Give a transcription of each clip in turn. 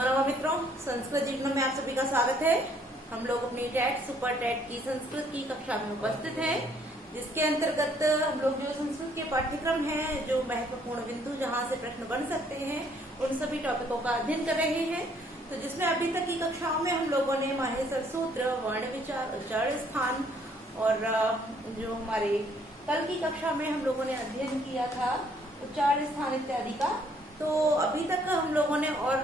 नमो नमः मित्रों, संस्कृत जीवन में आप सभी का स्वागत है। हम लोग अपनी टेट सुपर टेट की संस्कृत की कक्षा में उपस्थित हैं, जिसके अंतर्गत हम लोग जो संस्कृत के पाठ्यक्रम हैं, जो महत्वपूर्ण बिंदु जहां से प्रश्न बन सकते हैं, उन सभी टॉपिकों का अध्ययन कर रहे हैं। तो जिसमें अभी तक की कक्षाओं में हम लोगों ने माहेश्वर सूत्र, वर्ण विचार, उच्चारण स्थान और जो हमारे कल की कक्षा में हम लोगों ने अध्ययन किया था उच्चारण स्थान इत्यादि का, तो अभी तक हम लोगों ने और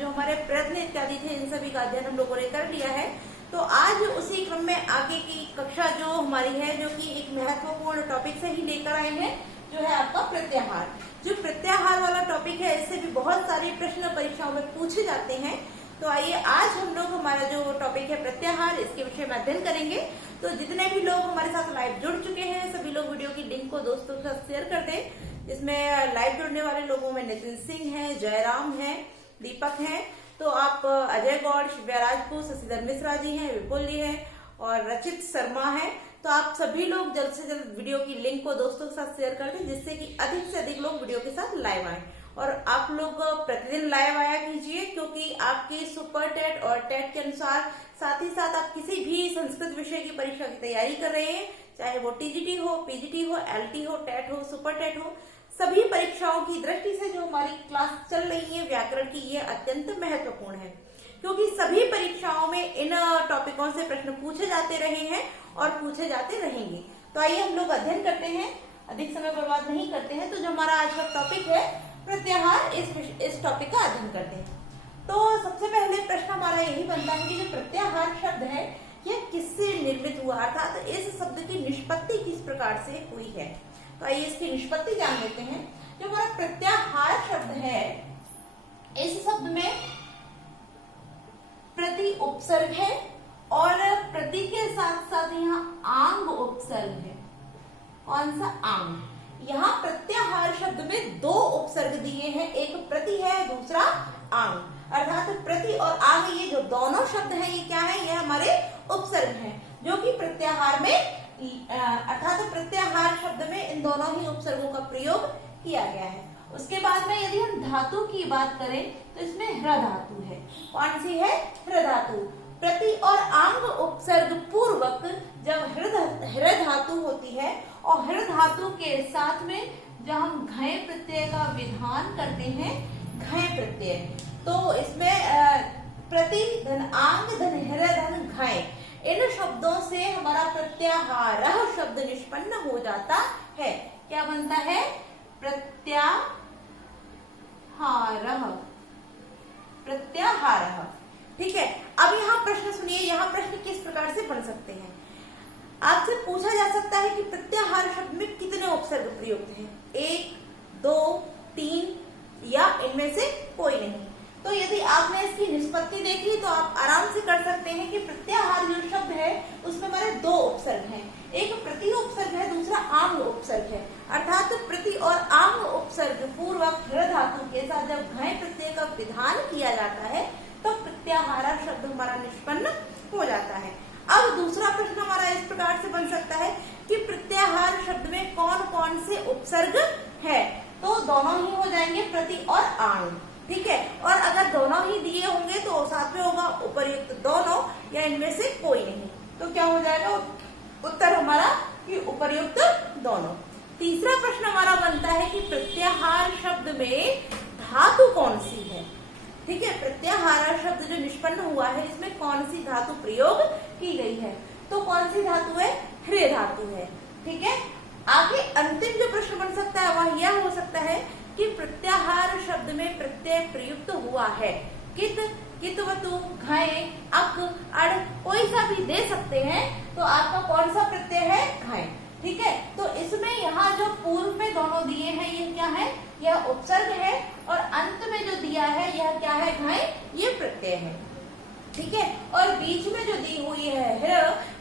जो हमारे प्रयत्न इत्यादि थे इन सभी का अध्ययन हम लोगों ने कर लिया है। तो आज उसी क्रम में आगे की कक्षा जो हमारी है, जो कि एक महत्वपूर्ण टॉपिक से ही लेकर आए हैं, जो है आपका प्रत्याहार। जो प्रत्याहार वाला टॉपिक है, इससे भी बहुत सारे प्रश्न परीक्षाओं में पूछे जाते हैं। तो आइए आज हम लोग हमारा जो टॉपिक है प्रत्याहार, इसके विषय में अध्ययन करेंगे। तो जितने भी लोग हमारे साथ लाइव जुड़ चुके हैं, सभी लोग वीडियो की लिंक को दोस्तों के साथ शेयर कर दें। इसमें लाइव जुड़ने वाले लोगों में नितिन सिंह है, जयराम है, दीपक है, तो आप अजय गौड़, शिव्या राजपूत, शशिधर मिश्रा जी हैं, विपुल जी है और रचित शर्मा है। तो आप सभी लोग जल्द से जल्द वीडियो की लिंक को दोस्तों के साथ शेयर कर दें, जिससे कि अधिक से अधिक लोग वीडियो के साथ लाइव आए। और आप लोग प्रतिदिन लाइव आया कीजिए, क्योंकि आपकी सुपर टेट और टेट के अनुसार साथ ही साथ आप किसी भी संस्कृत विषय की परीक्षा की तैयारी कर रहे हैं, चाहे वो टीजीटी हो, पीजीटी हो, एलटी हो, टेट हो, सुपर टेट हो, सभी परीक्षाओं की दृष्टि से जो हमारी क्लास चल रही है व्याकरण की, ये अत्यंत महत्वपूर्ण है, क्योंकि सभी परीक्षाओं में इन टॉपिकों से प्रश्न पूछे जाते रहे हैं और पूछे जाते रहेंगे। तो आइए हम लोग अध्ययन करते हैं, अधिक समय बर्बाद नहीं करते हैं। तो जो हमारा आज का टॉपिक है प्रत्याहार, इस टॉपिक का अध्ययन करते हैं। तो सबसे पहले प्रश्न हमारा यही बनता है कि जो प्रत्याहार शब्द है, यह किससे निर्मित हुआ, अर्थात इस शब्द की निष्पत्ति किस प्रकार से हुई है। तो आइए इसकी निष्पत्ति जान लेते हैं। जो हमारा प्रत्याहार शब्द है, इस शब्द में प्रति उपसर्ग है और प्रति के साथ साथ यहाँ आंग उपसर्ग है। कौन सा? आंग। यहाँ प्रत्याहार शब्द में दो उपसर्ग दिए हैं, एक प्रति है, दूसरा आंग। अर्थात प्रति और आंग, ये जो दोनों शब्द हैं, ये क्या है? ये हमारे उपसर्ग हैं, जो कि प्रत्याहार में अर्थात प्रत्याहार शब्द में इन दोनों ही उपसर्गों का प्रयोग किया गया है। उसके बाद में यदि हम धातु की बात करें, तो इसमें ह्र धातु है। कौन सी है? ह्र धातु। प्रति और आंग उपसर्ग पूर्वक जब ह्र धातु होती है और ह्र धातु के साथ में जब हम घय प्रत्यय का विधान करते हैं, घय प्रत्यय, तो इसमें प्रति धन आंग धन ह्र धन घय, इन शब्दों से हमारा प्रत्याहार शब्द निष्पन्न हो जाता है। क्या बनता है? प्रत्याहार। प्रत्याहार। ठीक है। अब यहाँ प्रश्न सुनिए, यहाँ प्रश्न किस प्रकार से बन सकते हैं। आपसे पूछा जा सकता है कि प्रत्याहार शब्द में कितने उपसर्ग प्रयुक्त हैं, 1, 2, 3 या इनमें से कोई नहीं। तो यदि आपने इसकी निष्पत्ति देखी तो आप आराम से कर सकते हैं कि प्रत्याहार जो शब्द है उसमें हमारे दो उपसर्ग हैं, एक प्रति उपसर्ग है, दूसरा आंग उपसर्ग है। अर्थात प्रति और आंग उपसर्ग पूर्वक ह्र धातु के साथ जब घय प्रत्यय का विधान किया जाता है, तो प्रत्याहार शब्द हमारा निष्पन्न हो जाता है। अब दूसरा प्रश्न हमारा इस प्रकार से बन सकता है कि प्रत्याहार शब्द में कौन कौन से उपसर्ग है। तो दोनों ही हो जाएंगे, प्रति और आंग। ठीक है। और अगर दोनों ही दिए होंगे तो साथ में होगा उपर्युक्त दोनों या इनमें से कोई नहीं। तो क्या हो जाएगा उत्तर हमारा? कि उपर्युक्त दोनों। तीसरा प्रश्न हमारा बनता है कि प्रत्याहार शब्द में धातु कौन सी है। ठीक है। प्रत्याहार शब्द जो निष्पन्न हुआ है, इसमें कौन सी धातु प्रयोग की गई है। तो कौन सी धातु है? ह्रे धातु है। ठीक है। आगे अंतिम जो प्रश्न बन सकता है वह यह हो सकता है कि प्रत्याहार शब्द में प्रत्यय प्रयुक्त हुआ है, कित, कितवतु, घय, अक, अड़, कोई सा भी दे सकते हैं। तो आपका कौन सा प्रत्यय है? घय। ठीक है। तो इसमें यहाँ जो पूर्व में दोनों दिए हैं, ये क्या है? यह उपसर्ग है, और अंत में जो दिया है यह क्या है? घय, ये प्रत्यय है। ठीक है। और बीच में जो दी हुई है ह्र,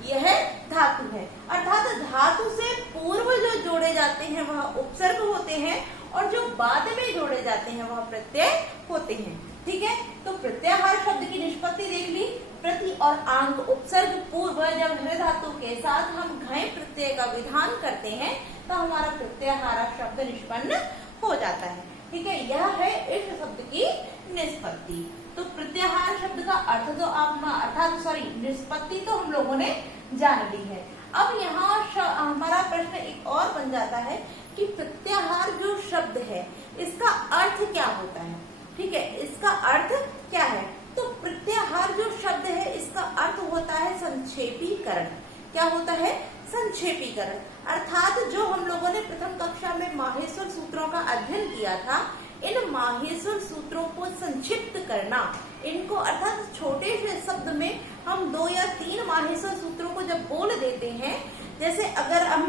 यह धातु है। अर्थात धातु से पूर्व जो जोड़े जाते हैं वह उपसर्ग होते हैं, और जो बाद में जोड़े जाते हैं वह प्रत्यय होते हैं। ठीक है। तो प्रत्याहार शब्द की निष्पत्ति देख ली, प्रति और आंग उपसर्ग पूर्व जब ह्र धातु के साथ हम घय प्रत्यय का विधान करते हैं, तो हमारा प्रत्याहार शब्द निष्पन्न हो जाता है। ठीक है। यह है इस शब्द की निष्पत्ति। तो प्रत्याहार शब्द का अर्थ तो निष्पत्ति तो हम लोगों ने जान ली है। अब यहाँ हमारा प्रश्न एक और बन जाता है कि प्रत्याहार जो शब्द है इसका अर्थ क्या होता है। ठीक है, इसका अर्थ क्या है? तो प्रत्याहार जो शब्द है इसका अर्थ होता है संक्षेपीकरण। क्या होता है? संक्षेपीकरण। अर्थात जो हम लोगों ने प्रथम कक्षा में माहेश्वर सूत्रों का अध्ययन किया था, इन माहेश्वर सूत्रों को संक्षिप्त करना, इनको अर्थात छोटे से शब्द में हम 2 या 3 माहेश्वर सूत्रों को जब बोल देते हैं, जैसे अगर हम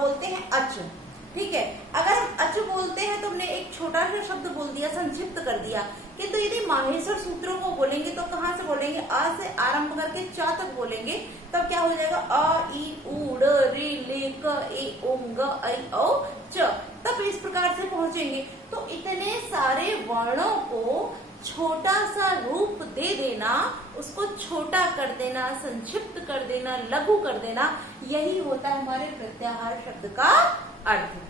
बोलते हैं अच, ठीक है, अगर हम अच बोलते हैं तो हमने एक छोटा सा शब्द बोल दिया, संक्षिप्त कर दिया। किंतु यदि माहेश्वर सूत्रों को बोलेंगे तो कहाँ से बोलेंगे? अ से आरंभ करके च तक बोलेंगे, तब क्या हो जाएगा? अ ई उ ड ऋ ल क ए ओ ग ऐ औ च, तब इस प्रकार से पहुंचेंगे। तो इतने सारे वर्णों को छोटा सा रूप दे देना, उसको छोटा कर देना, संक्षिप्त कर देना, लघु कर देना, यही होता है हमारे प्रत्याहार शब्द का अर्थ।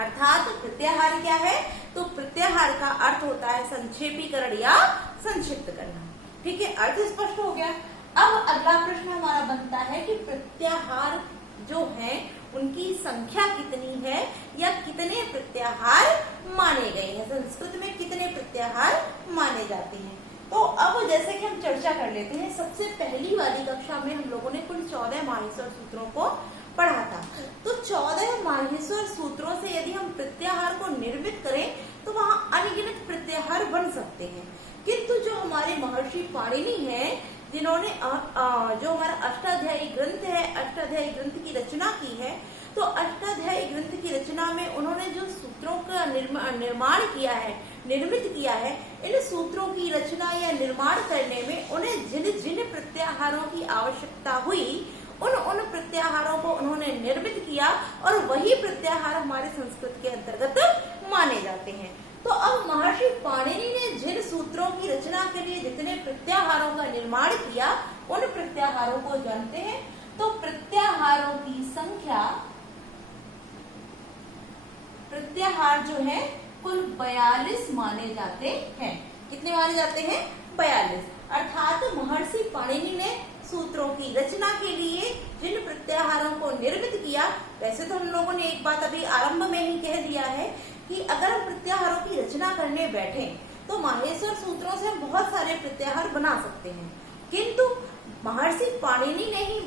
अर्थात प्रत्याहार क्या है? तो प्रत्याहार का अर्थ होता है संक्षेपीकरण या संक्षिप्त करना। ठीक है, अर्थ स्पष्ट हो गया। अब अगला प्रश्न हमारा बनता है कि प्रत्याहार जो है उनकी संख्या कितनी है या कितने प्रत्याहार माने गए हैं, संस्कृत में कितने प्रत्याहार माने जाते हैं। तो अब जैसे कि हम चर्चा कर लेते हैं, सबसे पहली वाली कक्षा में हम लोगों ने कुल 14 माहेश्वर सूत्रों को पढ़ा था। तो 14 माहेश्वर सूत्रों से यदि हम प्रत्याहार को निर्मित करें तो वहां अनगिनत प्रत्याहार बन सकते हैं। किंतु जो हमारे महर्षि पाणिनि हैं, जिन्होंने जो हमारा अष्टाध्यायी ग्रंथ है, अष्टाध्यायी ग्रंथ की रचना की है, तो अष्टाध्यायी ग्रंथ की रचना में उन्होंने जो सूत्रों का निर्माण किया है, निर्मित किया है, इन सूत्रों की रचना या निर्माण करने में उन्हें जिन जिन प्रत्याहारों की आवश्यकता हुई, उन प्रत्याहारों को उन्होंने निर्मित किया और वही प्रत्याहार हमारे संस्कृत के अंतर्गत माने जाते हैं। तो अब महर्षि पाणिनि ने जिन सूत्रों की रचना के लिए जितने प्रत्याहारों का निर्माण किया, उन प्रत्याहारों को जानते हैं। तो प्रत्याहारों की संख्या, प्रत्याहार जो है कुल 42 माने जाते हैं। कितने माने जाते हैं? 42। अर्थात महर्षि पाणिनि ने सूत्रों की रचना के लिए जिन प्रत्याहारों को निर्मित किया, वैसे तो हम लोगों ने एक बात अभी आरंभ में ही कह दिया है कि अगर हम प्रत्याहारों की रचना करने बैठे तो माहेश्वर सूत्रों से हम बहुत सारे प्रत्याहार बना सकते हैं, किंतु महर्षि पाणिनि ने ही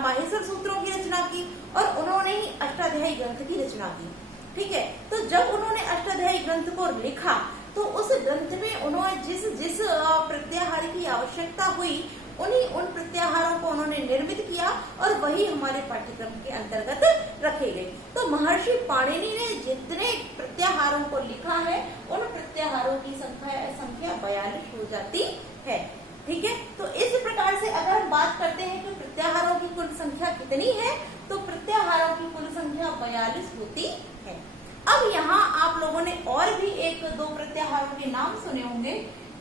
माहेश्वर सूत्रों की रचना की और उन्होंने ही अष्टाध्यायी ग्रंथ की रचना की। ठीक है, तो जब उन्होंने अष्टाध्यायी ग्रंथ को लिखा तो उस ग्रंथ में उन्होंने जिस प्रत्याहार की आवश्यकता हुई, उन प्रत्याहारों को उन्होंने निर्मित किया और वही हमारे पाठ्यक्रम के अंतर्गत रखे गए। तो महर्षि पाणिनि ने जितने प्रत्याहारों को लिखा है, उन प्रत्याहारों की संख्या 42 हो जाती है। ठीक है, तो इस प्रकार से अगर हम बात करते हैं कि प्रत्याहारों की कुल संख्या कितनी है, तो प्रत्याहारों की कुल संख्या 42 होती है। अब यहाँ आप लोगों ने और भी 1-2 प्रत्याहारों के नाम सुने होंगे।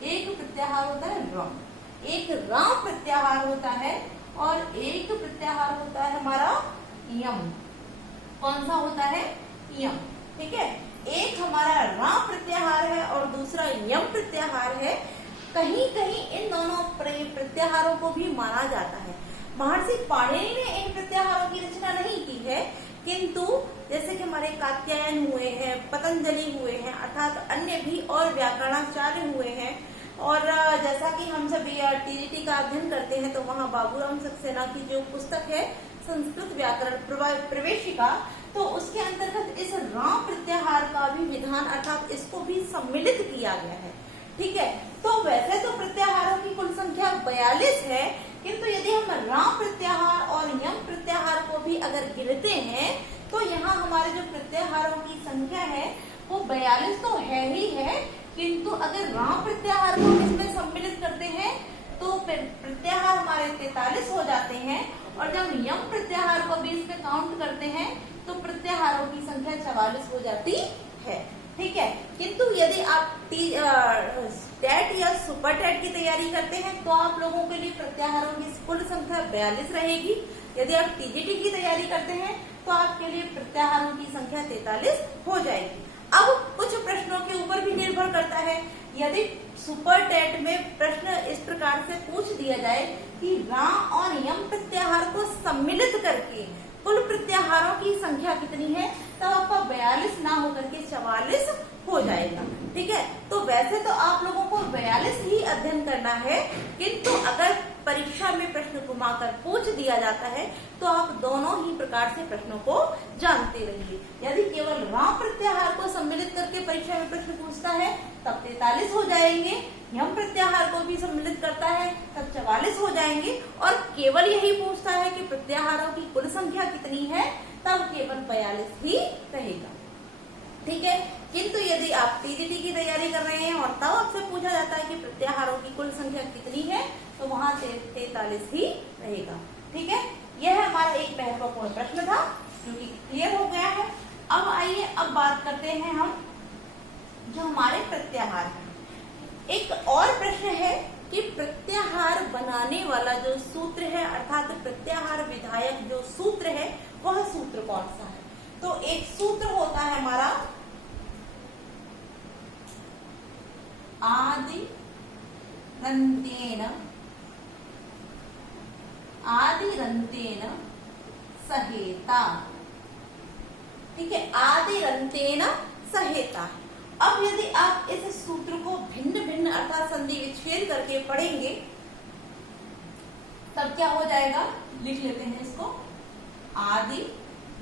एक प्रत्याहार होता है रम, एक राम प्रत्याहार होता है और एक प्रत्याहार होता है हमारा यम। कौन सा होता है? यम। ठीक है, एक हमारा राम प्रत्याहार है और दूसरा यम प्रत्याहार है। कहीं कहीं इन दोनों प्रत्याहारों को भी माना जाता है। महर्षि पाणिनि ने इन प्रत्याहारों की रचना नहीं की है, किंतु जैसे कि हमारे कात्यायन हुए हैं, पतंजलि हुए हैं, अर्थात अन्य भी और व्याकरणाचार्य हुए हैं। और जैसा कि हम सभी टीजीटी का अध्ययन करते हैं, तो वहाँ बाबूराम सक्सेना की जो पुस्तक है संस्कृत व्याकरण प्रवेशिका, तो उसके अंतर्गत इस राम प्रत्याहार का भी विधान अर्थात इसको भी सम्मिलित किया गया है। ठीक है, तो वैसे तो प्रत्याहारों की कुल संख्या 42 है, किंतु यदि हम राम प्रत्याहार और यम प्रत्याहार को भी अगर गिनते हैं तो यहाँ हमारे जो प्रत्याहारों की संख्या है वो 42 तो है ही है, किंतु अगर राम प्रत्याहार को इसमें सम्मिलित करते हैं तो प्रत्याहार हमारे 43 हो जाते हैं, और जब यम प्रत्याहार को भी इसमें काउंट करते हैं तो प्रत्याहारों की संख्या 44 हो जाती है। ठीक है, किंतु यदि आप टेट या सुपर टेट की तैयारी करते हैं तो आप लोगों के लिए प्रत्याहारों की कुल संख्या 42 रहेगी। यदि आप टीजीटी की तैयारी करते हैं तो आपके लिए प्रत्याहारों की संख्या 43 हो जाएगी। अब कुछ प्रश्नों के ऊपर भी निर्भर करता है। यदि सुपर टेट में प्रकार से पूछ दिया जाए कि रा और यम प्रत्याहार को सम्मिलित करके कुल प्रत्याहारों की संख्या कितनी है, तब आपका 42 ना होकर के 44 हो जाएगा। ठीक है, तो वैसे तो आप लोगों को 42 ही अध्ययन करना है, किंतु अगर परीक्षा में प्रश्न घुमाकर पूछ दिया जाता है तो आप दोनों ही प्रकार से प्रश्नों को जानते रहिए। यदि केवल रा प्रत्याहार को सम्मिलित करके परीक्षा में प्रश्न पूछता है तब 43 हो जाएंगे, यम प्रत्याहार को भी सम्मिलित करता है तब 44 हो जाएंगे, और केवल यही पूछता है कि प्रत्याहारों की कुल संख्या कितनी है तब केवल 42 ही रहेगा। ठीक है, किंतु यदि आप टीजीटी की तैयारी कर रहे हैं और तब आपसे पूछा जाता है कि प्रत्याहारों की कुल संख्या कितनी है तो वहां 43 ही रहेगा। ठीक है, यह हमारा एक महत्वपूर्ण प्रश्न था जो कि क्लियर हो गया है। अब आइए अब बात करते हैं हम जो हमारे प्रत्याहार है। एक और प्रश्न है कि प्रत्याहार बनाने वाला जो सूत्र है अर्थात प्रत्याहार विधायक जो सूत्र है वह सूत्र कौन सा है। तो एक सूत्र होता है हमारा आदिरंतेन सहेता। ठीक है, आदिरंतेन सहेता। अब यदि आप इस सूत्र को भिन्न भिन्न अर्थात संधि विच्छेद करके पढ़ेंगे तब क्या हो जाएगा, लिख लेते हैं इसको। आदि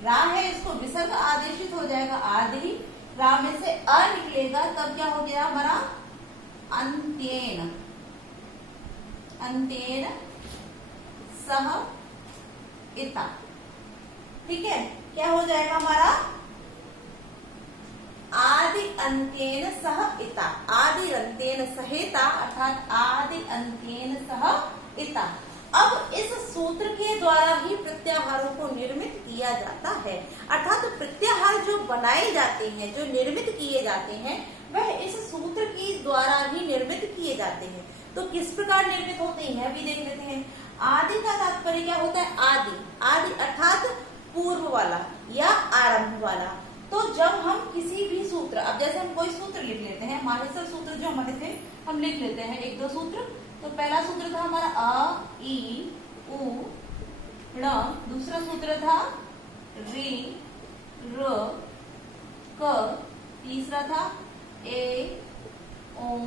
रा है, इसको विसर्ग आदेशित हो जाएगा, आदि रा में से अ निकलेगा तब क्या हो गया हमारा अंत्येन, अंत्येन सह इता। ठीक है, क्या हो जाएगा हमारा आदि अंत्येन सह इता, आदि अंत्येन सहेता अर्थात आदि अंत्येन सह इता। अब इस सूत्र के द्वारा ही प्रत्याहारों को निर्मित किया जाता है, अर्थात प्रत्याहार जो बनाए जाते हैं जो निर्मित किए जाते हैं वह इस सूत्र के द्वारा ही निर्मित किए जाते हैं। तो किस प्रकार निर्मित होते हैं अभी देख लेते हैं। आदि का तात्पर्य क्या होता है, आदि, आदि अर्थात पूर्व वाला या आरंभ वाला। तो जब हम किसी भी सूत्र, अब जैसे हम कोई सूत्र लिख लेते हैं, माहेश्वर सूत्र जो हमारे थे हम लिख लेते हैं एक दो सूत्र। तो पहला सूत्र था हमारा अ ई उ ण, दूसरा सूत्र था री र क, तीसरा था ए ओ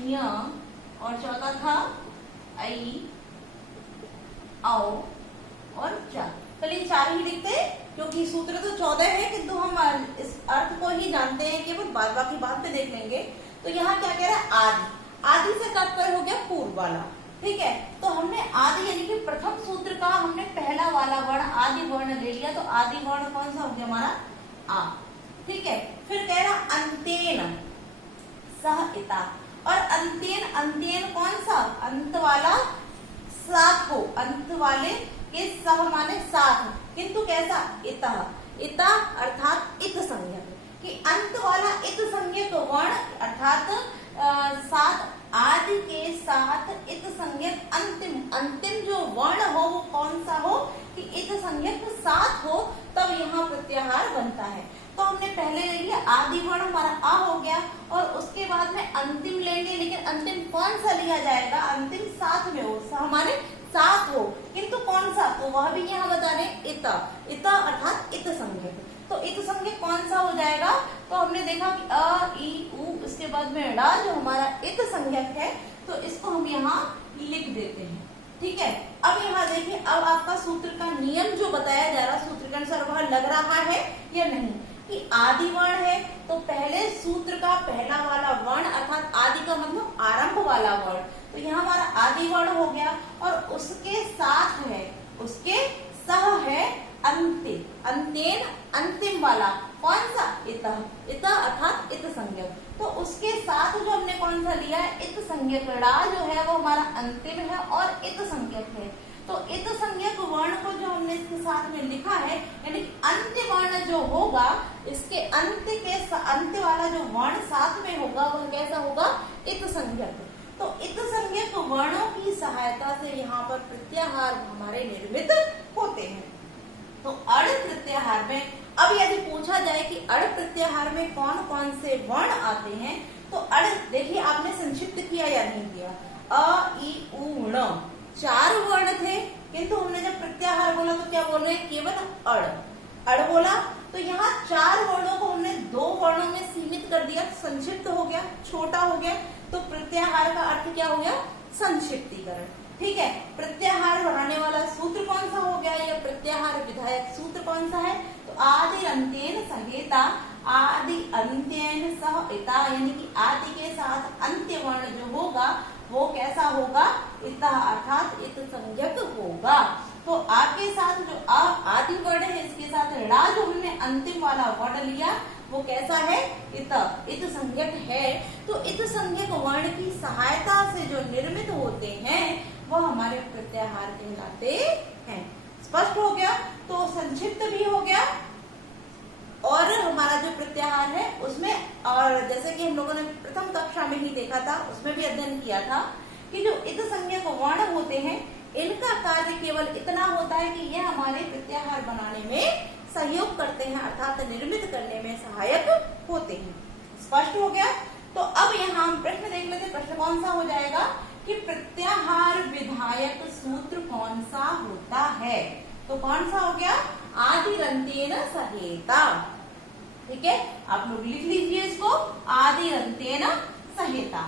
य, और चौथा था आई औ और च। चलिए 4 ही लिखते हैं क्योंकि सूत्र तो 14 है, किंतु हम इस अर्थ को ही जानते हैं, केवल बाकी बात पे देख लेंगे। तो यहाँ क्या कह रहा है, आदि, आदि से तात्पर्य हो गया पूर्व वाला। ठीक है, तो हमने आदि यानी कि प्रथम सूत्र का हमने पहला वाला वर्ण आदि वर्ण ले लिया, तो आदि वर्ण कौन सा हो गया हमारा आ। ठीक है, फिर कह रहा अंत्येन सह इता, और अंत्येन, अंत्येन कौन सा, अंत वाला साथ हो, अंत वाले के सह माने साथ, किंतु कैसा इता, इता अर्थात इत संज्ञक, कि अंत वाला इत संज्ञक वर्ण अर्थात साथ, आदि के साथ इत संज्ञक अंतिम, अंतिम जो वर्ण हो वो कौन सा हो कि इत संज्ञक साथ हो, तब यहाँ प्रत्याहार बनता है। तो हमने पहले ले लिया आदि वर्ण हमारा आ हो गया, और उसके बाद में अंतिम लेंगे, लेकिन अंतिम कौन सा लिया जाएगा, अंतिम साथ में हो, हमारे साथ हो, किंतु कौन सा, तो वह भी यहाँ बता रहे इता, इता अर्थात इत संज्ञक। तो इत संज्ञक कौन सा हो जाएगा, तो हमने देखा कि अ ई उ, इसके बाद में ड़ा जो हमारा इत संज्ञक है, तो इसको हम यहाँ लिख देते हैं। ठीक है, अब यहाँ देखिए, अब आपका सूत्र का नियम जो बताया जा रहा सूत्र के अनुसार वह लग रहा है या नहीं, कि आदि वर्ण है तो पहले सूत्र का पहला वाला वर्ण अर्थात आदि का मतलब आरंभ वाला वर्ण, तो यहाँ हमारा आदि वर्ण हो गया, और उसके साथ है, उसके सह है अंतिम, अंत्येन अंतिम वाला कौन सा, इता, इता अर्थात इत संज्ञक। तो उसके साथ जो हमने कौन सा लिया है, इत संज्ञक, ड़ा जो है वो हमारा अंतिम है और इत संज्ञक है। तो इत संज्ञक वर्ण को जो हमने इसके साथ में लिखा है, यानी अंत्य वर्ण जो होगा, इसके अंत्य के अंत्य वाला जो वर्ण साथ में होगा वह कैसा होगा, इत संज्ञक। तो इत संज्ञक वर्णों की सहायता से यहाँ पर प्रत्याहार हमारे निर्मित होते हैं। तो अड़ प्रत्याहार में, अब यदि पूछा जाए कि अड़ प्रत्याहार में कौन कौन से वर्ण आते हैं, तो अड़ देखिए आपने संक्षिप्त किया या नहीं किया। अ ई उ ण 4 वर्ण थे, किंतु हमने जब प्रत्याहार बोला तो क्या बोल रहे हैं, केवल अड़ बोला। तो यहाँ 4 वर्णों को हमने 2 वर्णों में सीमित कर दिया, संक्षिप्त हो गया, छोटा हो गया। तो प्रत्याहार का अर्थ क्या हो गया, संक्षिप्तीकरण। ठीक है, प्रत्याहार बनाने वाला सूत्र कौन सा हो गया, या प्रत्याहार विधायक सूत्र कौन सा है, तो आदि अंत्येन सहेता, आदि अंत्येन सह इता, यानी कि आदि के साथ अंत्य वर्ण जो होगा वो कैसा होगा, इता अर्थात इत संज्ञक होगा। तो आ के साथ जो आदि वर्ण है, इसके साथ ड़ा जो हमने अंतिम वाला वर्ण लिया वो कैसा है, इत संज्ञक है। तो इत संज्ञक वर्ण की सहायता से जो निर्मित होते हैं वह हमारे प्रत्याहार कहलाते हैं। स्पष्ट हो गया, तो संक्षिप्त भी हो गया और हमारा जो प्रत्याहार है उसमें, और जैसे कि हम लोगों ने प्रथम कक्षा में ही देखा था, उसमें भी अध्ययन किया था कि जो इत संज्ञक वर्ण होते हैं इनका कार्य केवल इतना होता है कि यह हमारे प्रत्याहार बनाने में सहयोग करते हैं, अर्थात निर्मित करने में सहायक होते हैं। स्पष्ट हो गया। तो अब यहाँ हम प्रश्न देख लेते, प्रश्न कौन सा हो जाएगा कि प्रत्याहार विधायक सूत्र कौन सा होता है, तो कौन सा हो गया, आदिरंत्येन सहेता। ठीक है, आप लोग लिख लीजिए इसको, आदिरंत्येन सहेता।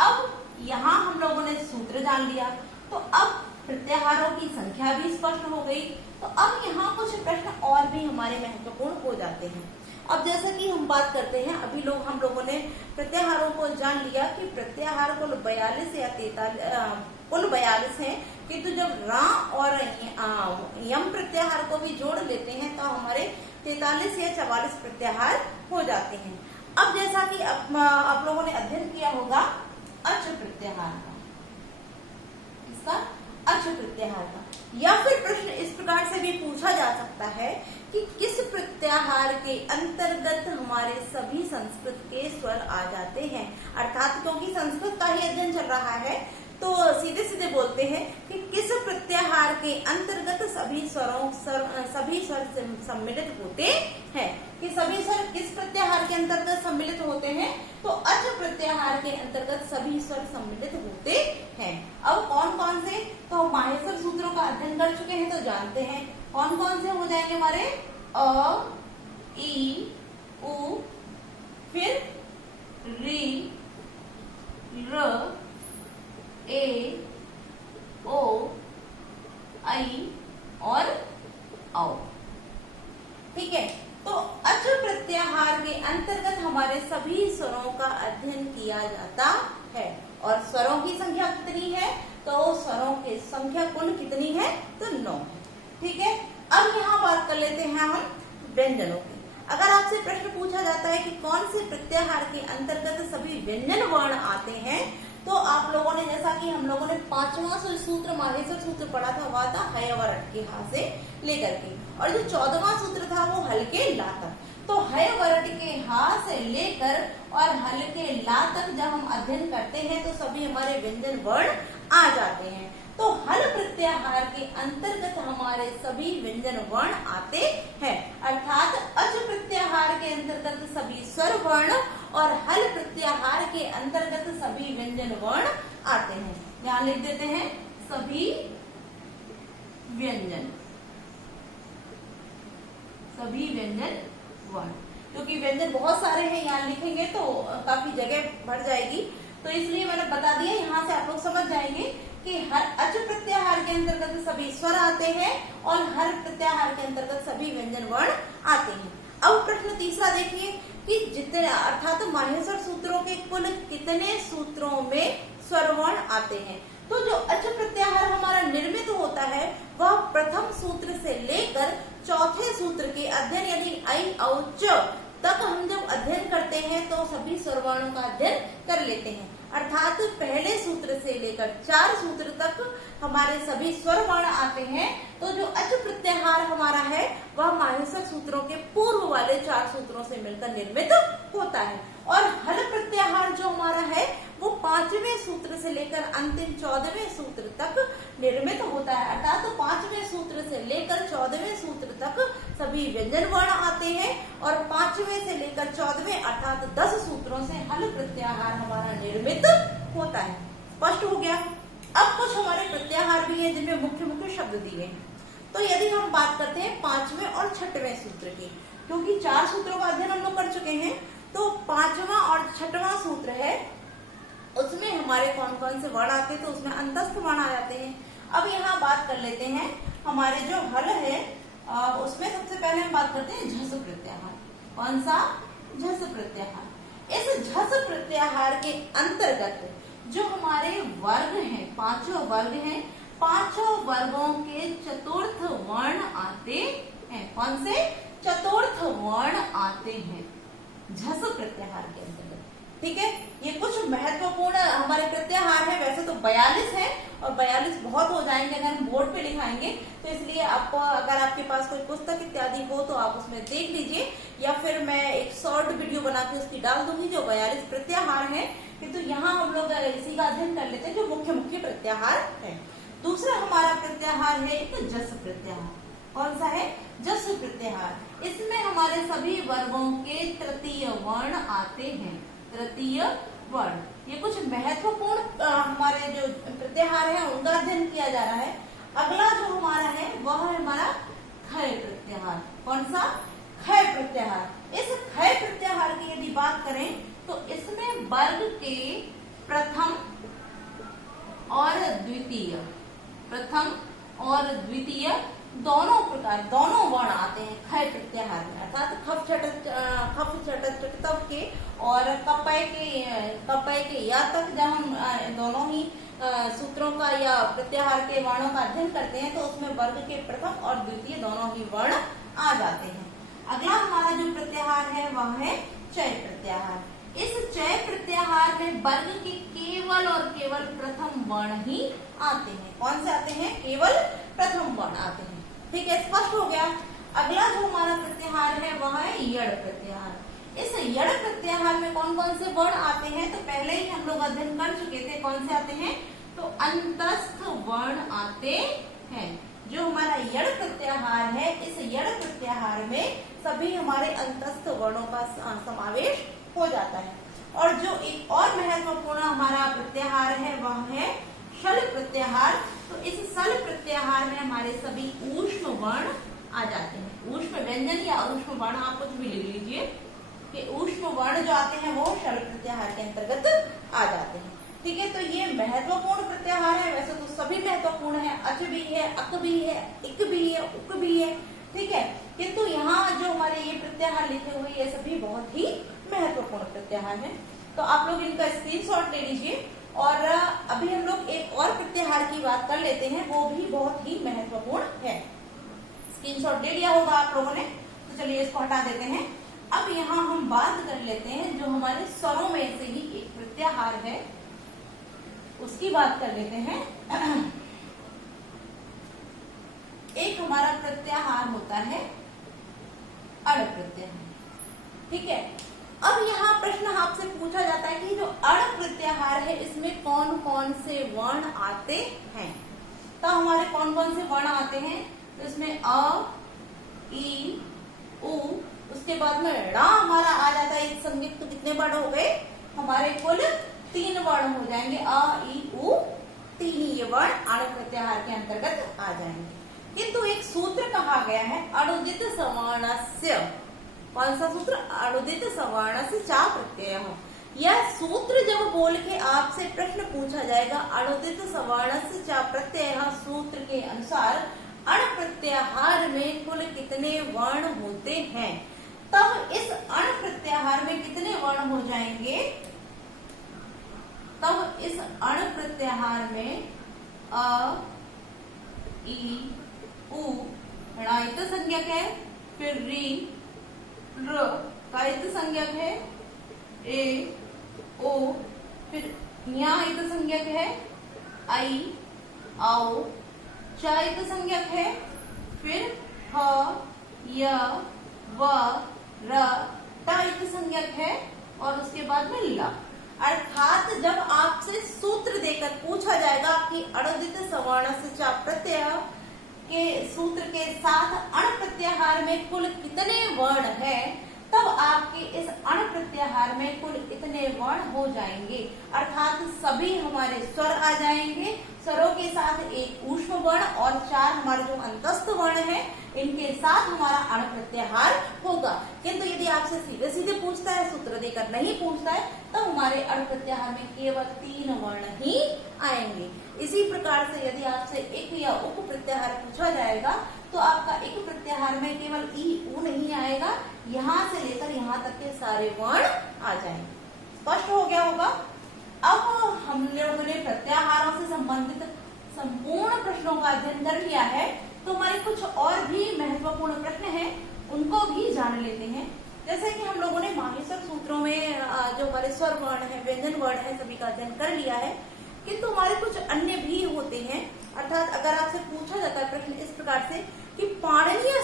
अब यहाँ हम लोगों ने सूत्र जान लिया, तो अब प्रत्याहारों की संख्या भी स्पष्ट हो गई। तो अब यहाँ कुछ प्रश्न और भी हमारे महत्वपूर्ण हो जाते हैं। अब जैसा कि हम बात करते हैं, अभी हम लोगों ने प्रत्याहारों को जान लिया कि प्रत्याहार कुल 42 या 43 कुल 42 है, किंतु जब रा और यम प्रत्याहार को भी जोड़ लेते हैं तो हमारे 43 या 44 प्रत्याहार हो जाते हैं। अब जैसा कि आप लोगों ने अध्ययन किया होगा अच प्रत्याहार का, इसका अच प्रत्याहार का, या फिर प्रश्न इस प्रकार से भी पूछा जा सकता है कि किस प्रत्याहार के अंतर्गत हमारे सभी संस्कृत के स्वर आ जाते हैं। अर्थात क्योंकि संस्कृत का ही अध्ययन चल रहा है तो सीधे सीधे बोलते हैं कि किस प्रत्याहार के अंतर्गत सभी स्वर सम्मिलित होते हैं, कि सभी स्वर किस प्रत्याहार के अंतर्गत सम्मिलित होते हैं, तो अच प्रत्याहार के अंतर्गत सभी स्वर सम्मिलित होते हैं। अब कौन कौन से, तो माहेश्वर सूत्रों का अध्ययन कर चुके हैं तो जानते हैं कौन कौन से हो जाएंगे हमारे, अ ई उ, फिर री, र, ए, ओ, आई और औ। ठीक है, तो अच प्रत्याहार के अंतर्गत हमारे सभी स्वरों का अध्ययन किया जाता है। और स्वरों की संख्या कितनी है, तो स्वरों की संख्या कुल कितनी है, तो 9 है। ठीक है, अब यहाँ बात कर लेते हैं हम व्यंजनों की। अगर आपसे प्रश्न पूछा जाता है कि कौन से प्रत्याहार के अंतर्गत सभी व्यंजन वर्ण आते हैं, तो आप लोगों ने, जैसा कि हम लोगों ने 5वां सूत्र माहेश्वर सूत्र पढ़ा था, वह था हयवरट के हा से लेकर के, और जो 14वां सूत्र था वो हल्के ला तक। तो हयवरट के हा से लेकर और हल्के ला तक जब हम अध्ययन करते हैं तो सभी हमारे व्यंजन वर्ण आ जाते हैं। तो हल प्रत्याहार के अंतर्गत हमारे सभी व्यंजन वर्ण आते हैं, अर्थात अच प्रत्याहार के अंतर्गत सभी स्वर वर्ण और हल प्रत्याहार के अंतर्गत सभी व्यंजन वर्ण आते हैं। यहाँ लिख देते हैं सभी व्यंजन वर्ण, क्योंकि व्यंजन बहुत सारे हैं, यहाँ लिखेंगे तो काफी जगह भर जाएगी, तो इसलिए मैंने बता दिया। यहाँ से आप लोग समझ जाएंगे कि हर अच प्रत्याहार के अंतर्गत सभी स्वर आते हैं और हर प्रत्याहार के अंतर्गत सभी व्यंजन वर्ण आते हैं। अब प्रश्न तीसरा देखिए कि जितने, अर्थात माहेश्वर सूत्रों के कुल कितने सूत्रों में स्वर वर्ण आते हैं। तो जो अच प्रत्याहार हमारा निर्मित होता है वह प्रथम सूत्र से लेकर चौथे सूत्र के अध्ययन यानी ऐ औ च तक हम जब अध्ययन करते हैं तो सभी स्वर वर्णों का अध्ययन कर लेते हैं। अर्थात पहले सूत्र से लेकर 4 सूत्र तक हमारे सभी स्वर वर्ण आते हैं। तो जो अच प्रत्याहार हमारा है वह माहेश्वर सूत्रों के पूर्व वाले 4 सूत्रों से मिलकर निर्मित होता है, और हल प्रत्याहार जो हमारा है वो 5वें सूत्र से लेकर अंतिम 14वें सूत्र तक निर्मित होता है। अर्थात 5वें सूत्र से लेकर 14वें सूत्र तक सभी व्यंजन वर्ण आते हैं और 5वें से लेकर 14वें अर्थात 10 सूत्रों से हल प्रत्याहार हमारा निर्मित होता है। स्पष्ट हो गया। अब कुछ हमारे प्रत्याहार भी है जिनमें मुख्य मुख्य शब्द दिए हैं। तो यदि हम बात करते हैं 5वें और 6वें सूत्र की, क्योंकि 4 सूत्रों का अध्ययन हम लोग कर चुके हैं, तो 5वां और 6वां सूत्र है उसमें हमारे कौन कौन से वर्ण आते हैं, तो उसमें अंतस्थ वर्ण आ जाते हैं। अब यहाँ बात कर लेते हैं हमारे जो हल है उसमें सबसे पहले हम बात करते हैं झस प्रत्याहार। कौन सा? झस प्रत्याहार। इस झस प्रत्याहार के अंतर्गत जो हमारे वर्ग हैं, 5 वर्ग हैं, 5 वर्गों के चतुर्थ वर्ण आते हैं। कौन से? चतुर्थ वर्ण आते हैं झस प्रत्याहार के अंतर्गत। ठीक है, ये कुछ महत्वपूर्ण हमारे प्रत्याहार है। वैसे तो 42 है और 42 बहुत हो जाएंगे अगर हम बोर्ड पे लिखाएंगे, तो इसलिए आपको अगर आपके पास कोई पुस्तक इत्यादि हो तो आप उसमें देख लीजिए, या फिर मैं एक शॉर्ट वीडियो बना के उसकी डाल दूंगी जो 42 प्रत्याहार है। किंतु यहाँ हम लोग इसी का अध्ययन कर लेते हैं जो मुख्य मुख्य प्रत्याहार है। दूसरा हमारा प्रत्याहार है एक जस प्रत्याहार। कौन सा है? जस प्रत्याहार। इसमें हमारे सभी वर्गों के तृतीय वर्ण आते हैं। तृतीय वर्ण, ये कुछ महत्वपूर्ण हमारे जो प्रत्याहार है उनका अध्ययन किया जा रहा है। अगला जो हमारा है वह है हमारा क्षय प्रत्याहार। कौन सा? क्षय प्रत्याहार। इस क्षय प्रत्याहार की यदि बात करें तो इसमें वर्ग के प्रथम और द्वितीय, प्रथम और द्वितीय दोनों प्रकार, दोनों वर्ण आते हैं क्षय प्रत्याहार में, अर्थात खप छट तब के और कपय के या तक जब हम दोनों ही सूत्रों का या प्रत्याहार के वर्णों का अध्ययन करते हैं तो उसमें वर्ग के प्रथम और द्वितीय दोनों ही वर्ण आ जाते हैं। अगला हमारा जो प्रत्याहार है वह है चय प्रत्याहार। इस चय प्रत्याहार में वर्ग के केवल और केवल प्रथम वर्ण ही आते हैं। कौन से आते हैं? केवल प्रथम वर्ण आते हैं। ठीक है, स्पष्ट हो गया। अगला जो हमारा प्रत्याहार है वह है यड़ प्रत्याहार। इस यड़ प्रत्याहार में कौन कौन से वर्ण आते हैं तो पहले ही हम लोग अध्ययन कर चुके थे। कौन से आते हैं? तो अंतस्थ वर्ण आते हैं। जो हमारा यड़ प्रत्याहार है, इस यड़ प्रत्याहार में सभी हमारे अंतस्थ वर्णों का समावेश हो जाता है। और जो एक और महत्वपूर्ण हमारा प्रत्याहार है वह है शल प्रत्याहार। तो इस शल प्रत्याहार में हमारे सभी ऊष्म वर्ण आ जाते हैं। ऊष्म व्यंजन या ऊष्म वर्ण आप कुछ भी लिख लीजिए कि ऊष्म वर्ण जो आते हैं वो शल प्रत्याहार के अंतर्गत आ जाते हैं। ठीक है, तो ये महत्वपूर्ण प्रत्याहार है। वैसे तो सभी महत्वपूर्ण है, अच भी है, अक भी है, इक भी है, उक भी है। ठीक है, किंतु यहाँ जो हमारे ये प्रत्याहार लिखे हुए ये सभी बहुत ही महत्वपूर्ण प्रत्याहार है। तो आप लोग इनका स्क्रीनशॉट ले लीजिए। और अभी हम लोग एक और प्रत्याहार की बात कर लेते हैं, वो भी बहुत ही महत्वपूर्ण है। स्क्रीनशॉट ले लिया होगा आप लोगों ने, तो चलिए इसको हटा देते हैं। अब यहाँ हम बात कर लेते हैं जो हमारे स्वरों में से ही एक प्रत्याहार है उसकी बात कर लेते हैं। एक हमारा प्रत्याहार होता है अड़ प्रत्याहार। ठीक है, अब यहाँ प्रश्न आपसे पूछा जाता है कि जो अड़ प्रत्याहार है इसमें कौन कौन से वर्ण आते हैं। तो हमारे कौन कौन से वर्ण आते हैं? तो इसमें अ, ई, उ, उसके बाद में ड़ा हमारा आ जाता है। एक संयुक्त तो कितने वर्ण हो गए? हमारे कुल 3 वर्ण हो जाएंगे। अ, ई, उ, 3 ही ये वर्ण अड़ प्रत्याहार के अंतर्गत आ जाएंगे। किंतु एक सूत्र कहा गया है अणुदित सवर्णस्य। कौन सा सूत्र? अणुदित सवर्णस्य चा प्रत्ययः। यह सूत्र जब बोल के आपसे प्रश्न पूछा जाएगा अणुदित सवर्णस्य चा प्रत्ययः सूत्र के अनुसार अण प्रत्याहार में कुल कितने वर्ण होते हैं, तब इस अण प्रत्याहार में कितने वर्ण हो जाएंगे? तब इस अण प्रत्याहार में अ, ई, उ णायित संज्ञक है, फिर री, र कायित संज्ञक है, ए, ओ, फिर न्यायित संज्ञक है, आई, आओ, चायित संज्ञक है, फिर ह, य, व, र टायित संज्ञक है और उसके बाद में ल। अर्थात जब आपसे सूत्र देकर पूछा जाएगा कि अणुदित सवर्णस्य चा प्रत्यय के सूत्र के साथ अण प्रत्याहार में कुल कितने वर्ण है, तब आपके इस अण प्रत्याहार में कुल इतने वर्ण हो जाएंगे, अर्थात सभी हमारे स्वर आ जाएंगे, स्वरों के साथ एक ऊष्म वर्ण और 4 हमारे जो अंतस्थ वर्ण है इनके साथ हमारा अण प्रत्याहार होगा। किंतु यदि आपसे सीधे सीधे पूछता है, सूत्र देकर नहीं पूछता है, तो हमारे अण प्रत्याहार में केवल 3 वर्ण ही आएंगे। इसी प्रकार से यदि आपसे इक या उक प्रत्याहार पूछा जाएगा तो आपका इक प्रत्याहार में केवल ई उ नहीं आएगा, यहाँ से लेकर यहाँ तक के सारे वर्ण आ जाएंगे। स्पष्ट हो गया होगा। अब हम लोगों ने प्रत्याहारों से संबंधित संपूर्ण प्रश्नों का अध्ययन कर लिया है, तो हमारे कुछ और भी महत्वपूर्ण प्रश्न हैं, उनको भी जान लेते हैं। जैसे कि हम लोगों ने माहेश्वर सूत्रों में जो हमारे स्वर वर्ण है, व्यंजन वर्ण है, सभी का अध्ययन कर लिया है, किंतु हमारे कुछ अन्य भी होते हैं। अर्थात अगर आपसे पूछा जाता है प्रश्न इस प्रकार से कि पाणिनीय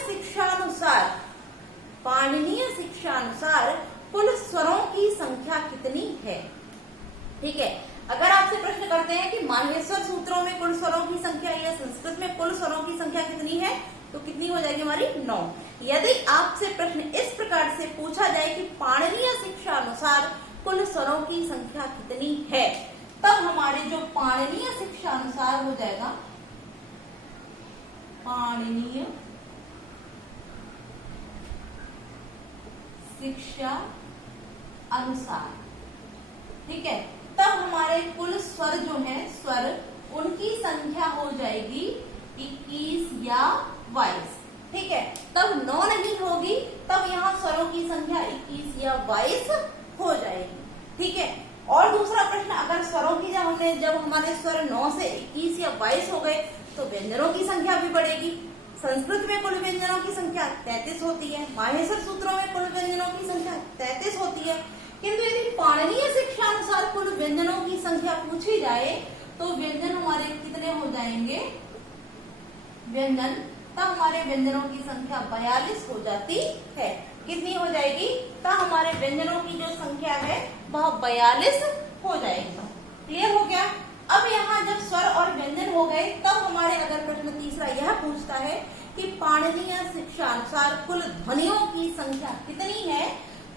शिक्षानुसार कुल स्वरों की संख्या कितनी है। ठीक है, अगर आपसे प्रश्न करते हैं कि माहेश्वर सूत्रों में कुल स्वरों की संख्या या संस्कृत में कुल स्वरों की संख्या कितनी है, तो कितनी हो जाएगी हमारी 9। यदि आपसे प्रश्न इस प्रकार से पूछा जाए कि पाणिनीय शिक्षा अनुसार कुल स्वरों की संख्या कितनी है, तब हमारे जो पाणिनीय शिक्षा अनुसार हो जाएगा पाणिनीय शिक्षा अनुसार। ठीक है, तब हमारे कुल स्वर जो है, स्वर उनकी संख्या हो जाएगी 21 या 22। ठीक है, तब 9 नहीं होगी, तब यहाँ स्वरों की संख्या 21 या 22 हो जाएगी। ठीक है, और दूसरा प्रश्न, अगर स्वरों की जब हमारे स्वर 9 से 21 या 22 हो गए तो व्यंजनों की संख्या भी बढ़ेगी। संस्कृत में कुल व्यंजनों की संख्या 33 होती है, माहेश्वर सूत्रों में कुल व्यंजनों की संख्या 33 होती है। किंतु यदि पाणिनीय शिक्षा अनुसार कुल व्यंजनों की संख्या पूछी जाए तो व्यंजन हमारे कितने हो जाएंगे, व्यंजन, तब हमारे व्यंजनों की संख्या 42 हो जाती है। कितनी हो जाएगी, तब हमारे व्यंजनों की जो संख्या है वह 42 हो जाएगी। क्लियर हो गया। अब यहाँ जब स्वर और व्यंजन हो गए, तब हमारे अगर प्रश्न तीसरा यह पूछता है कि पाणिनीय शिक्षा अनुसार कुल ध्वनियों की संख्या कितनी है,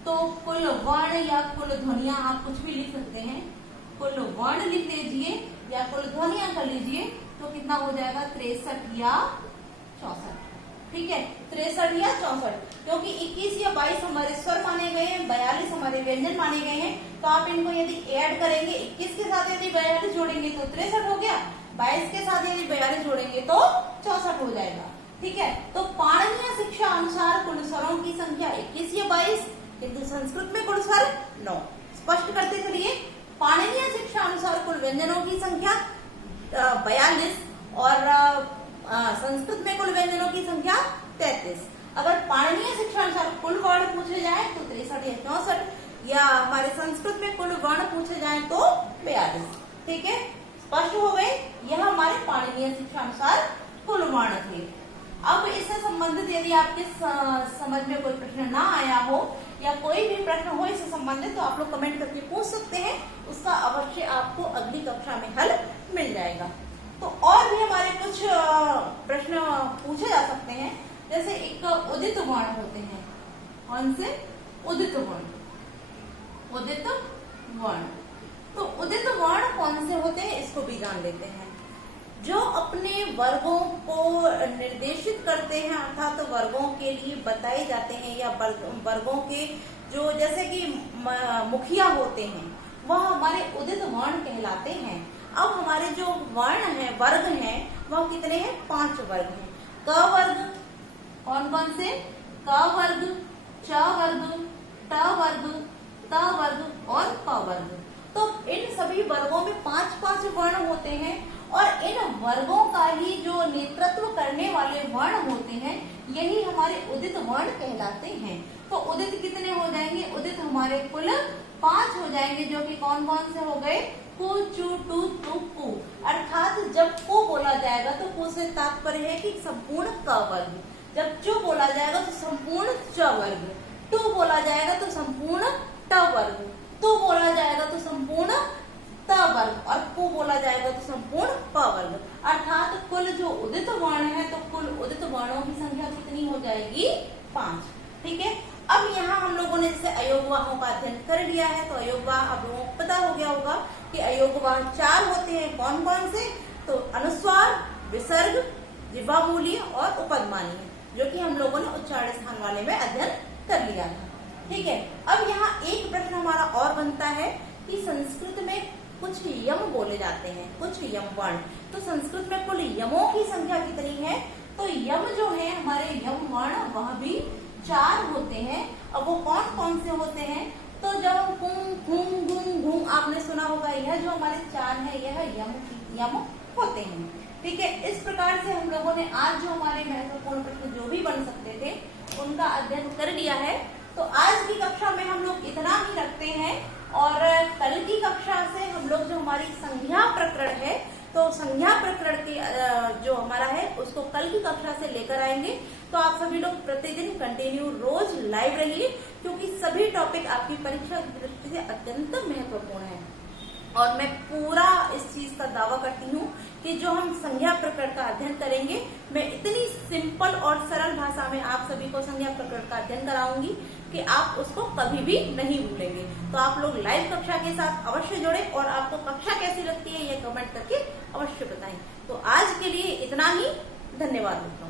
तो कुल वर्ण या कुल ध्वनियां आप कुछ भी लिख सकते हैं, कुल वर्ण लिख लीजिए या कुल ध्वनियां कर लीजिए, तो कितना हो जाएगा 63 या 64। ठीक है, 63 या 64, क्योंकि 21 या 22 हमारे स्वर माने गए हैं, 42 हमारे व्यंजन माने गए हैं। तो आप इनको यदि ऐड करेंगे, 21 के साथ यदि 42 जोड़ेंगे तो 63 हो गया, 22 के साथ यदि 42 जोड़ेंगे तो 64 हो जाएगा। ठीक है, तो पाणिनीय शिक्षा अनुसार कुल स्वरों की संख्या 21 या 22, किंतु संस्कृत में कुल स्वर 9। स्पष्ट करते चलिए, पाणिनीय शिक्षा अनुसार कुल व्यंजनों की संख्या 42 और संस्कृत में कुल व्यंजनों की संख्या 33। अगर पाणिनीय शिक्षा अनुसार कुल वर्ण पूछे जाए तो 63 या 64, या हमारे संस्कृत में कुल वर्ण पूछे जाए तो 42। ठीक है, स्पष्ट हो गए। यह हमारे पाणिनीय शिक्षा अनुसार कुल वर्ण थे। अब इससे संबंधित यदि आपके समझ में कोई प्रश्न ना आया हो या कोई भी प्रश्न हो इससे संबंधित, तो आप लोग कमेंट करके पूछ सकते हैं, उसका अवश्य आपको अगली कक्षा में हल मिल जाएगा। तो और भी हमारे कुछ प्रश्न पूछे जा सकते हैं, जैसे एक उदित वर्ण होते हैं। कौन से? उदित वर्ण। उदित वर्ण, तो उदित वर्ण कौन से होते हैं इसको भी जान लेते हैं। जो अपने वर्गों को निर्देशित करते हैं, अर्थात तो वर्गों के लिए बताए जाते हैं, या वर्गों के जो जैसे कि मुखिया होते हैं, वह हमारे उदित वर्ण कहलाते हैं। अब हमारे जो वर्ण है, वर्ग हैं, वह कितने हैं? 5 वर्ग हैं। क वर्ग, कौन कौन से? क वर्ग, च वर्ग, ट वर्ग, त वर्ग और प वर्ग। तो इन सभी वर्गों में 5-5 वर्ण होते हैं, और इन वर्गों का ही जो नेतृत्व करने वाले वर्ण होते हैं, यही हमारे उदित वर्ण कहलाते हैं। तो उदित कितने हो जाएंगे? उदित हमारे कुल 5 हो जाएंगे, जो कि कौन कौन से हो गए? कु, चु, टू, तु, कु। अर्थात जब कु बोला जाएगा तो कु से तात्पर्य है कि संपूर्ण क वर्ग, जब चु बोला जाएगा तो संपूर्ण च वर्ग, टू बोला जाएगा तो संपूर्ण ट वर्ग, तु बोला जाएगा तो संपूर्ण त वर्ग, और कु बोला जाएगा तो संपूर्ण प वर्ग। अर्थात कुल जो उदित वर्ण है, तो कुल उदित वर्णों की संख्या कितनी हो जाएगी? 5। ठीक है, अब यहाँ हम लोगों ने जैसे अयोगवाहों का अध्ययन कर लिया है, तो अयोगवाह आप लोगों को पता हो गया होगा कि अयोगवाह 4 होते हैं। कौन कौन से? तो अनुस्वार, विसर्ग, जिह्वामूलीय और उपदमानीय, जो कि हम लोगों ने उच्चारण स्थान वाले में अध्ययन कर लिया था। ठीक है, अब यहाँ एक प्रश्न हमारा और बनता है कि संस्कृत में कुछ यम बोले जाते हैं, कुछ यम वर्ण। तो संस्कृत में कुल यमों की संख्या कितनी है? तो यम जो है हमारे यम वर्ण वह भी 4 होते हैं। अब वो कौन कौन से होते हैं? तो जब कुम कुम गुम घुम आपने सुना होगा, यह जो हमारे 4 है यह यम होते हैं। ठीक है, इस प्रकार से हम लोगों ने आज जो हमारे महत्वपूर्ण प्रश्न जो भी बन सकते थे उनका अध्ययन कर लिया है। तो आज की कक्षा में हम लोग इतना ही रखते हैं, और कल की कक्षा से हम लोग जो हमारी संज्ञा प्रकरण है, तो संज्ञा प्रकरण के जो हमारा है उसको कल की कक्षा से लेकर आएंगे। तो आप सभी लोग प्रतिदिन कंटिन्यू रोज लाइव रहिए, क्योंकि सभी टॉपिक आपकी परीक्षा की दृष्टि से अत्यंत महत्वपूर्ण है। और मैं पूरा इस चीज का दावा करती हूँ कि जो हम संज्ञा प्रकरण का अध्ययन करेंगे, मैं इतनी सिंपल और सरल भाषा में आप सभी को संज्ञा प्रकरण का अध्ययन कराऊंगी कि आप उसको कभी भी नहीं भूलेंगे। तो आप लोग लाइव कक्षा के साथ अवश्य जुड़े, और आपको कक्षा कैसी लगती है ये कमेंट करके अवश्य बताएं। तो आज के लिए इतना ही, धन्यवाद दोस्तों।